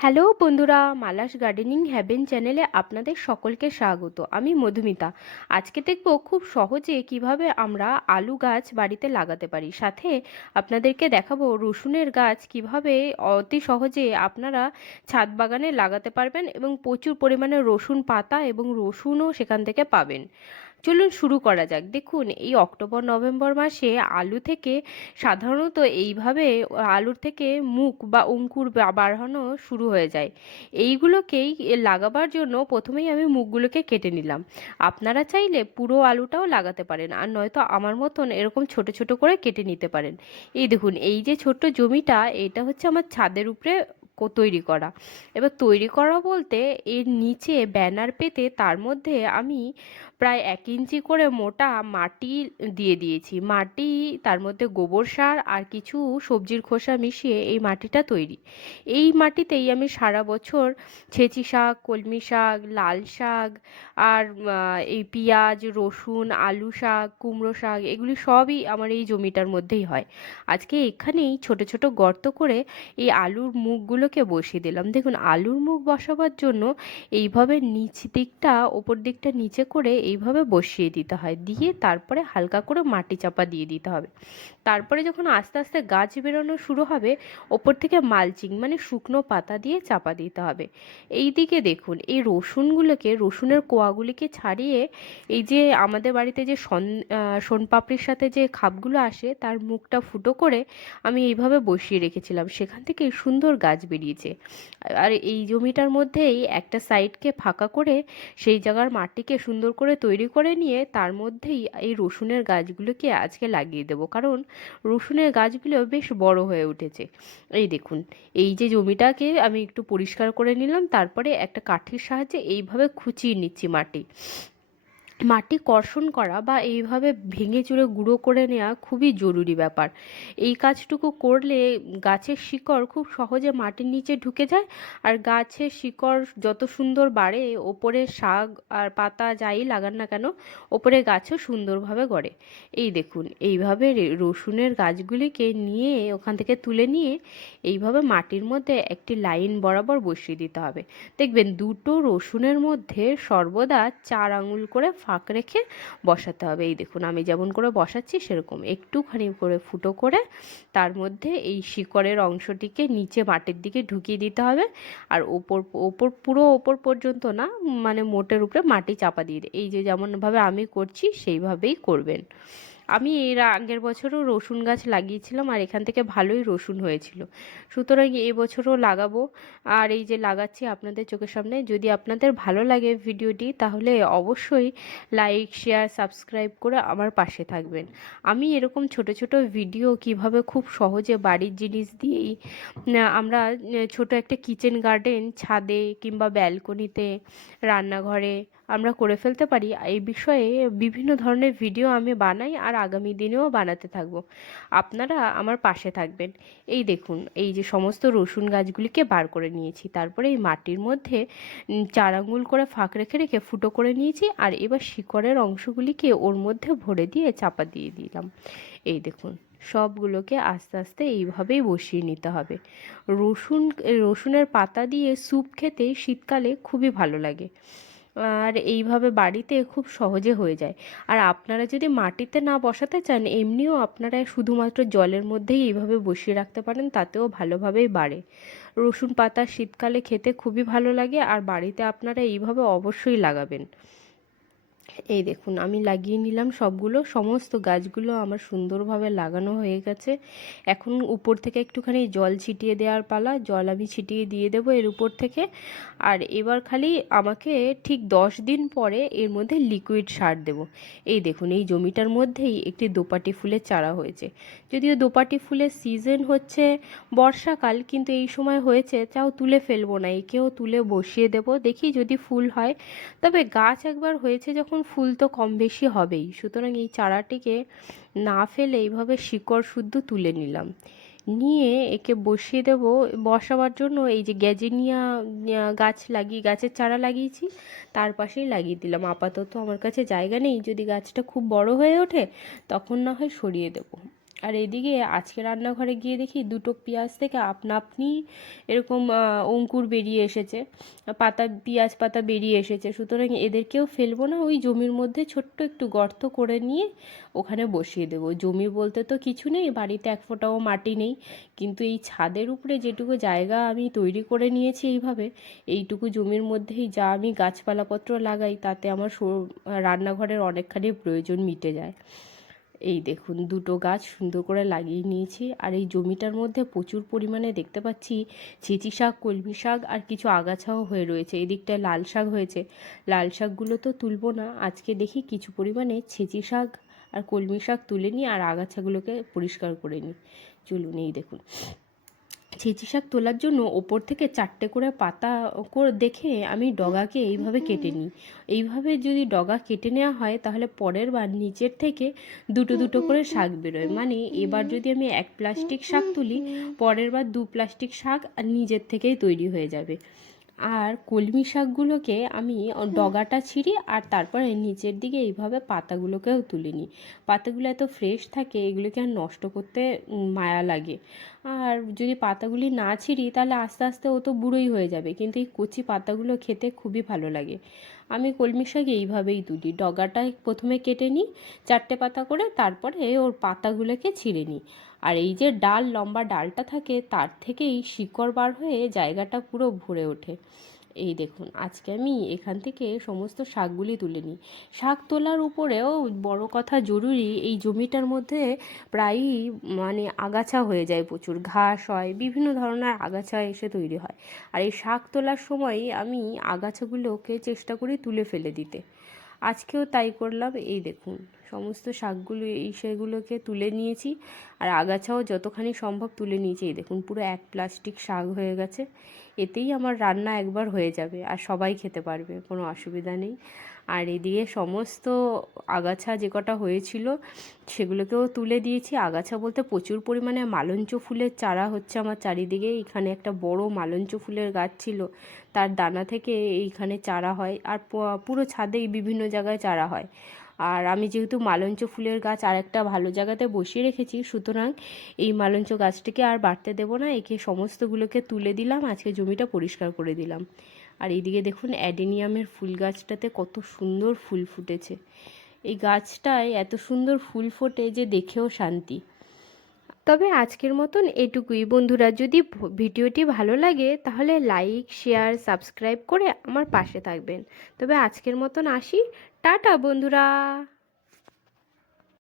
Hello বন্ধুরা Mala's gardening haven চ্যানেলে আপনাদের সকলকে স্বাগত। আমি মধুমিতা। আজকে দেখব খুব সহজে কীভাবে আমরা আলু গাছ বাড়িতে লাগাতে পারি। সাথে আপনাদেরকে দেখাবো রসুনের গাছ কীভাবে অতি সহজে আপনারা ছাদ বাগানে লাগাতে পারবেন এবং প্রচুর পরিমাণে রসুন পাতা এবং রসুনও সেখান থেকে পাবেন। চলুন শুরু করা যাক। দেখুন, এই অক্টোবর, নভেম্বর মাসে আলু থেকে সাধারণত এইভাবে আলুর থেকে মুখ বা অঙ্কুর বাড়ানো শুরু হয়ে যায়। এইগুলোকেই লাগাবার জন্য প্রথমেই আমি মুখগুলোকে কেটে নিলাম। আপনারা চাইলে পুরো আলুটাও লাগাতে পারেন, আর নয়তো আমার মতন এরকম ছোট ছোট করে কেটে নিতে পারেন। এই দেখুন, এই যে ছোট্ট জমিটা, এটা হচ্ছে আমার ছাদের উপরে তৈরি করা। এবার তৈরি করা বলতে এর নিচে ব্যানার পেতে তার মধ্যে আমি প্রায় এক ইঞ্চি করে মোটা মাটি দিয়ে দিয়েছি। মাটি, তার মধ্যে গোবর সার আর কিছু সবজির খোসা মিশিয়ে এই মাটিটা তৈরি। এই মাটিতেই আমি সারা বছর ছেঁচি শাক, কলমি শাক, লাল শাক আর এই পেঁয়াজ, রসুন, আলু শাক, কুমড়ো শাক, এগুলি সবই আমার এই জমিটার মধ্যেই হয়। আজকে এখানেই ছোট ছোট গর্ত করে এই আলুর মুখগুলোকে বসিয়ে দিলাম। দেখুন, আলুর মুখ বসাবার জন্য এইভাবে নিচ দিকটা, ওপর দিকটা নিচে করে এইভাবে বসিয়ে দিতে হয়। দিয়ে তারপরে হালকা করে মাটি চাপা দিয়ে দিতে হবে। তারপরে যখন আস্তে আস্তে গাছ বেরোনো শুরু হবে, ওপর থেকে মালচিং মানে শুকনো পাতা দিয়ে চাপা দিতে হবে। এই দিকে দেখুন, এই রসুনগুলোকে, রসুনের কোয়াগুলিকে ছাড়িয়ে এই যে আমাদের বাড়িতে যে সন সোনপাপড়ির সাথে যে খাপগুলো আসে, তার মুখটা ফুটো করে আমি এইভাবে বসিয়ে রেখেছিলাম। সেখান থেকে সুন্দর গাছ বেরিয়েছে। আর এই জমিটার মধ্যেই একটা সাইডকে ফাঁকা করে সেই জায়গার মাটিকে সুন্দর করে তৈরি করে নিয়ে তার মধ্যেই এই রসুনের গাছগুলোকে আজকে লাগিয়ে দেবো। কারণ রসুনের গাছগুলো বেশ বড় হয়ে উঠেছে। এই দেখুন, এই যে জমিটাকে আমি একটু পরিষ্কার করে নিলাম, তারপরে একটা কাঠির সাহায্যে এইভাবে খুঁচিয়ে নিচ্ছি মাটি। মাটি কর্ষণ করা বা এইভাবে ভেঙে চুরে গুঁড়ো করে নেওয়া খুবই জরুরি ব্যাপার। এই কাজটুকু করলে গাছের শিকড় খুব সহজে মাটির নিচে ঢুকে যায় আর গাছের শিকড় যত সুন্দর বাড়ে, ওপরে শাক আর পাতা যাই লাগান না কেন, ওপরে গাছও সুন্দরভাবে গড়ে। এই দেখুন, এইভাবে রসুনের গাছগুলিকে নিয়ে, ওখান থেকে তুলে নিয়ে, এইভাবে মাটির মধ্যে একটি লাইন বরাবর বসিয়ে দিতে হবে। দেখবেন দুটো রসুনের মধ্যে সর্বদা চার আঙুল করে ফাঁক রেখে বসাতে হবে। এই দেখুন, আমি যেমন করে বসাচ্ছি, সেরকম। একটুখানি করে ফুটো করে তার মধ্যে এই শিকড়ের অংশটিকে নিচে মাটির দিকে ঢুকিয়ে দিতে হবে। আর ওপর ওপর, পুরো ওপর পর্যন্ত না মানে মোটের উপরে মাটি চাপা দিয়ে এই যে যেমনভাবে আমি করছি, সেইভাবেই করবেন। আমি এর আগের বছরও রসুন গাছ লাগিয়েছিলাম আর এখান থেকে ভালোই রসুন হয়েছিল। সুতরাং এবছরও লাগাবো। আর এই যে লাগাচ্ছি আপনাদের চোখের সামনে, যদি আপনাদের ভালো লাগে ভিডিওটি, তাহলে অবশ্যই লাইক, শেয়ার, সাবস্ক্রাইব করে আমার পাশে থাকবেন। আমি এরকম ছোট ছোট ভিডিও কীভাবে খুব সহজে বাড়ির জিনিস দিয়েই আমরা ছোট একটা কিচেন গার্ডেন ছাদে কিংবা ব্যালকনিতে, রান্নাঘরে আমরা করে ফেলতে পারি। এই বিষয়ে বিভিন্ন ধরনের ভিডিও আমি বানাই আর আগামী দিনেও বানাতে থাকব। আপনারা আমার পাশে থাকবেন। এই দেখুন, এই যে সমস্ত রসুন গাছগুলিকে বার করে নিয়েছি। তারপরে এই মাটির মধ্যে চার আঙুল করে ফাঁক রেখে রেখে ফুটো করে নিয়েছি আর এবার শিকড়ের অংশগুলিকে ওর মধ্যে ভরে দিয়ে চাপা দিয়ে দিলাম। এই দেখুন, সবগুলোকে আস্তে আস্তে এইভাবেই বসিয়ে নিতে হবে। রসুন, রসুনের পাতা দিয়ে স্যুপ খেতে শীতকালে খুবই ভালো লাগে। আর এইভাবে বাড়িতে খুব সহজে হয়ে যায়। আর আপনারা যদি মাটিতে না বসাতে চান, এমনিও আপনারা শুধুমাত্র জলের মধ্যেই এইভাবে বসিয়ে রাখতে পারেন, তাতেও ভালোভাবেই বাড়ে। রসুন পাতা শীতকালে খেতে খুবই ভালো লাগে, আর বাড়িতে আপনারা এইভাবে অবশ্যই লাগাবেন। এই দেখুন, আমি লাগিয়ে নিলাম সবগুলো। সমস্ত গাছগুলো আমার সুন্দরভাবে লাগানো হয়ে গেছে। এখন উপর থেকে একটুখানি জল ছিটিয়ে দেওয়ার পালা। জল আমি ছিটিয়ে দিয়ে দেবো এর উপর থেকে। আর এবার খালি আমাকে ঠিক দশ দিন পরে এর মধ্যে লিকুইড সার দেব। এই দেখুন, এই জমিটার মধ্যেই একটি দোপাটি ফুলের চারা হয়েছে। যদিও দোপাটি ফুলের সিজন হচ্ছে বর্ষাকাল, কিন্তু এই সময় হয়েছে, চাও তুলে ফেলব না, একেও তুলে বসিয়ে দেব। দেখি যদি ফুল হয়। তবে গাছ একবার হয়েছে যখন ফুল তো কম বেশি হবেই। সুতরাং এই চারাটিকে না ফেলে এইভাবে শিকড় শুদ্ধ তুলে নিলাম। নিয়ে একে বসিয়ে দেব। বসাবার জন্য এই যে গ্যাজেনিয়া গাছ লাগিয়ে গাছের চারা লাগিয়েছি, তার পাশেই লাগিয়ে দিলাম। আপাতত আমার কাছে জায়গা নেই। যদি গাছটা খুব বড় হয়ে ওঠে, তখন না হয় সরিয়ে দেব। আর এদিকে আজকে রান্নাঘরে গিয়ে দেখি দুটো পেঁয়াজ থেকে আপনা আপনি এরকম অঙ্কুর বেরিয়ে এসেছে। পাতা, পেঁয়াজ পাতা বেরিয়ে এসেছে। সুতরাং এদেরকেও ফেলব না, ওই জমির মধ্যে ছোট্ট একটু গর্ত করে নিয়ে ওখানে বসিয়ে দেবো। জমি বলতে তো কিছু নেই, বাড়িতে এক ফোঁটাও মাটি নেই। কিন্তু এই ছাদের উপরে যেটুকু জায়গা আমি তৈরি করে নিয়েছি এইভাবে, এইটুকু জমির মধ্যেই যা আমি গাছপালাপত্র লাগাই, তাতে আমার রান্নাঘরের অনেকখানি প্রয়োজন মিটে যায়। এই দেখুন, দুটো গাছ সুন্দর করে লাগিয়ে নিয়েছি। আর এই জমিটার মধ্যে প্রচুর পরিমাণে দেখতে পাচ্ছি ছেঁচি শাক, কলমি শাক আর কিছু আগাছাও হয়ে রয়েছে। এদিকটায় লাল শাক হয়েছে। লাল শাকগুলো তো তুলবো না। আজকে দেখি কিছু পরিমাণে ছেঁচি শাক আর কলমি শাক তুলে নিই আর আগাছাগুলোকে পরিষ্কার করে নিই। চলুন এই দেখুন। ছেঁচি শাক তোলার জন্য ওপর থেকে চারটে করে পাতা করে দেখে আমি ডগাকে এইভাবে কেটে নিই। এইভাবে যদি ডগা কেটে নেওয়া হয়, তাহলে পরের বার নিচের থেকে দুটো দুটো করে শাক বেরোয়। মানে এবার যদি আমি এক প্লাস্টিক শাক তুলি, পরের বার দু প্লাস্টিক শাক নিজের থেকেই তৈরি হয়ে যাবে। আর কলমি শাকগুলোকে আমি ডগাটা ছিঁড়ি আর তারপরে নিচের দিকে এইভাবে পাতাগুলোকেও তুলে নিই। পাতাগুলো এত ফ্রেশ থাকে, এগুলোকে আর নষ্ট করতে মায়া লাগে। আর যদি পাতাগুলি না ছিঁড়ি, তাহলে আস্তে আস্তে ও তো বুড়োই হয়ে যাবে। কিন্তু এই কচি পাতাগুলো খেতে খুবই ভালো লাগে। আমি কলমি শাক এইভাবেই তুলি। ডগাটা প্রথমে কেটে নিই, চারটে পাতা করে তারপরে ওর পাতাগুলোকে ছিঁড়ে নিই। আর এই যে ডাল, লম্বা ডালটা থাকে, তার থেকেই শিকড় বার হয়ে জায়গাটা পুরো ভরে ওঠে। এই দেখুন, আজকে আমি এখান থেকে সমস্ত শাকগুলি তুলে নিই। শাক তোলার উপরেও বড় কথা জরুরি, এই জমিটার মধ্যে প্রায়ই মানে আগাছা হয়ে যায় প্রচুর, ঘাস হয়, বিভিন্ন ধরনের আগাছা এসে তৈরি হয়। আর এই শাক তোলার সময় আমি আগাছাগুলোকে চেষ্টা করি তুলে ফেলে দিতে। আজকেও তাই করলাম, এই দেখুন, সমস্ত শাকগুলো, এই সেগুলোকে তুলে নিয়েছি। আর আগাছাও যতখানি সম্ভব তুলে নিয়েছি, এই দেখুন, পুরো এক প্লাস্টিক শাক হয়ে গেছে। এতেই আমার রান্না একবার হয়ে যাবে আর সবাই খেতে পারবে, কোনো অসুবিধা নেই। আর এদিকে সমস্ত আগাছা যে কটা হয়েছিল সেগুলোকেও তুলে দিয়েছি। আগাছা বলতে প্রচুর পরিমাণে মালঞ্চ ফুলের চারা হচ্ছে আমার চারিদিকে। এখানে একটা বড় মালঞ্চ ফুলের গাছ ছিল, তার দানা থেকে এইখানে চারা হয়। আর পুরো ছাদেই বিভিন্ন জায়গায় চারা হয়। আর আমি যেহেতু মালঞ্চ ফুলের গাছ আর একটা ভালো জায়গাতে বসিয়ে রেখেছি, সুতরাং এই মালঞ্চ গাছটিকে আর বাড়তে দেবো না, একে সমস্তগুলোকে তুলে দিলাম, আজকে জমিটা পরিষ্কার করে দিলাম। আর এইদিকে দেখুন, অ্যাডেনিয়ামের ফুল গাছটাতে কত সুন্দর ফুল ফুটেছে। এই গাছটায় এত সুন্দর ফুল ফোটে যে দেখেও শান্তি। তবে আজকের মতন এটুকুই। বন্ধুরা, যদি ভিডিওটি ভালো লাগে, তাহলে লাইক, শেয়ার, সাবস্ক্রাইব করে আমার পাশে থাকবেন। তবে আজকের মতন আসি। টাটা বন্ধুরা।